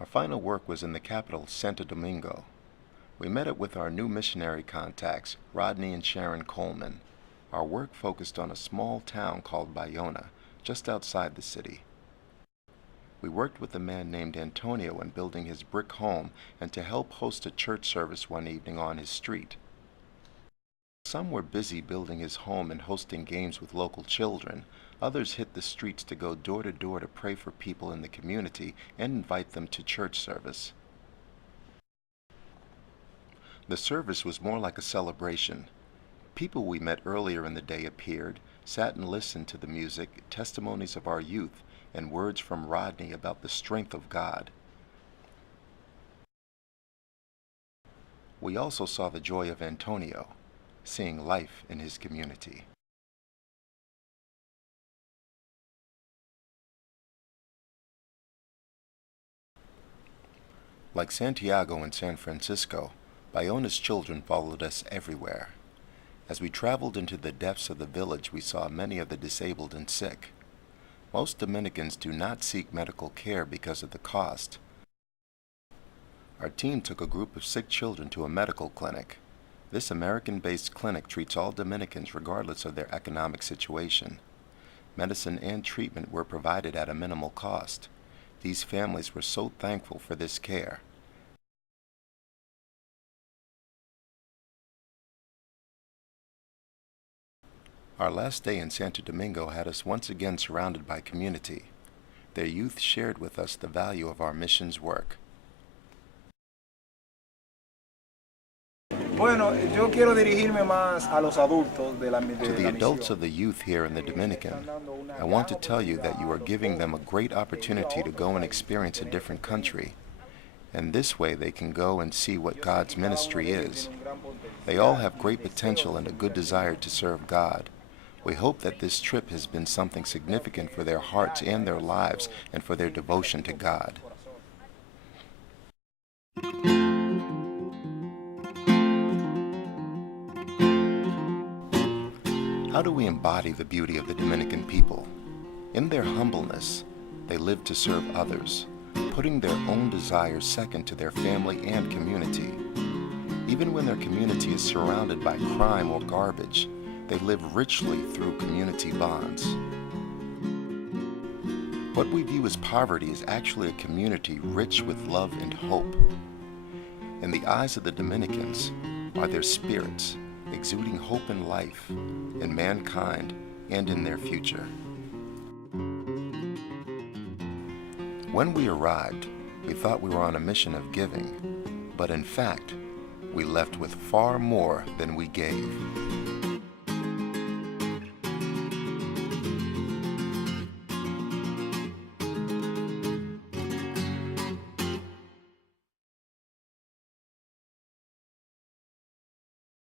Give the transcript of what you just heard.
Our final work was in the capital, Santo Domingo. We met it with our new missionary contacts, Rodney and Sharon Coleman. Our work focused on a small town called Bayona, just outside the city. We worked with a man named Antonio in building his brick home and to help host a church service one evening on his street. Some were busy building his home and hosting games with local children. Others hit the streets to go door to door to pray for people in the community and invite them to church service. The service was more like a celebration. People we met earlier in the day appeared, sat and listened to the music, testimonies of our youth, and words from Rodney about the strength of God. We also saw the joy of Antonio, seeing life in his community. Like Santiago and San Francisco, Bayona's children followed us everywhere. As we traveled into the depths of the village, we saw many of the disabled and sick. Most Dominicans do not seek medical care because of the cost. Our team took a group of sick children to a medical clinic. This American-based clinic treats all Dominicans regardless of their economic situation. Medicine and treatment were provided at a minimal cost. These families were so thankful for this care. Our last day in Santo Domingo had us once again surrounded by community. Their youth shared with us the value of our missions work. Bueno, yo quiero dirigirme más a los adultos de la To the adults misión. of the youth here in the Dominican, I want to tell you that you are giving them a great opportunity to go and experience a different country. And this way they can go and see what God's ministry is. They all have great potential and a good desire to serve God. We hope that this trip has been something significant for their hearts and their lives and for their devotion to God. How do we embody the beauty of the Dominican people? In their humbleness, they live to serve others, putting their own desires second to their family and community. Even when their community is surrounded by crime or garbage, they live richly through community bonds. What we view as poverty is actually a community rich with love and hope. In the eyes of the Dominicans are their spirits, exuding hope and life in mankind and in their future. When we arrived, we thought we were on a mission of giving, but in fact, we left with far more than we gave.